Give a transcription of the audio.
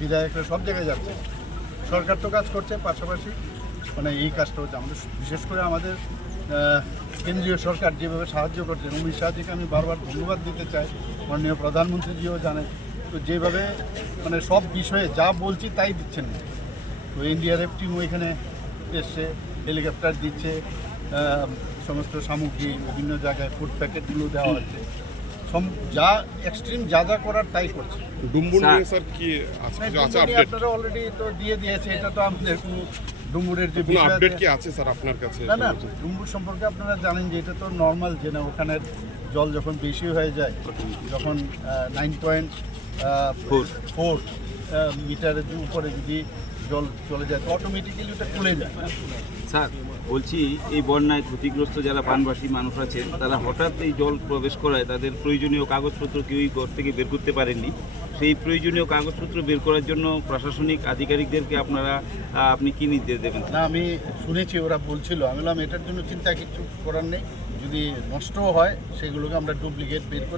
বিধায়করা সব জায়গায় যাচ্ছে, সরকার তো কাজ করছে, পাশাপাশি মানে এই কাজটা হচ্ছে আমাদের, বিশেষ করে আমাদের কেন্দ্রীয় সরকার যেভাবে সাহায্য করছে, অমিত শাহজিকে আমি বারবার ধন্যবাদ দিতে চাই, মাননীয় প্রধানমন্ত্রীজিও জানে, তো যেভাবে মানে সব বিষয়ে যা বলছি তাই দিচ্ছেন না। তো এনডিআরএফ টিমও এখানে এসছে, হেলিকপ্টার দিচ্ছে, সমস্ত সামগ্রী বিভিন্ন জায়গায় ফুড প্যাকেটগুলো দেওয়া হচ্ছে, যা এক্সট্রিম যা যা করার তাই করছে। ডুম্বুর নিয়ে স্যার কি আছে আপডেট? আপনারা অলরেডি তো দিয়ে দিয়েছে, এটা তো আমাদের কোনো ডুম্বুরের যে কোনো আপডেট কি আছে স্যার আপনার কাছে? না, ডুম্বুর সম্পর্কে আপনারা জানেন যে এটা তো নর্মাল, যে না ওখানের জল যখন বেশি হয়ে যায়, যখন 9.4 মিটারের উপরে যদি জল চলে যায় তো অটোমেটিক্যালি ওটা খুলে যায়। স্যার বলছি, এই বন্যায় ক্ষতিগ্রস্ত যারা বানবাসী মানুষ আছেন, তারা হঠাৎ এই জল প্রবেশ করায় তাদের প্রয়োজনীয় কাগজপত্র কেউই ঘর থেকে বের করতে পারেননি। সেই প্রয়োজনীয় কাগজপত্র বের করার জন্য প্রশাসনিক আধিকারিকদেরকে আপনি কি নির্দেশ দেবেন? না, আমি শুনেছি ওরা বলছিল, আমি বললাম এটার জন্য চিন্তা কিছু করার নেই, যদি নষ্টও হয় সেগুলোকে আমরা ডুপ্লিকেট বের করে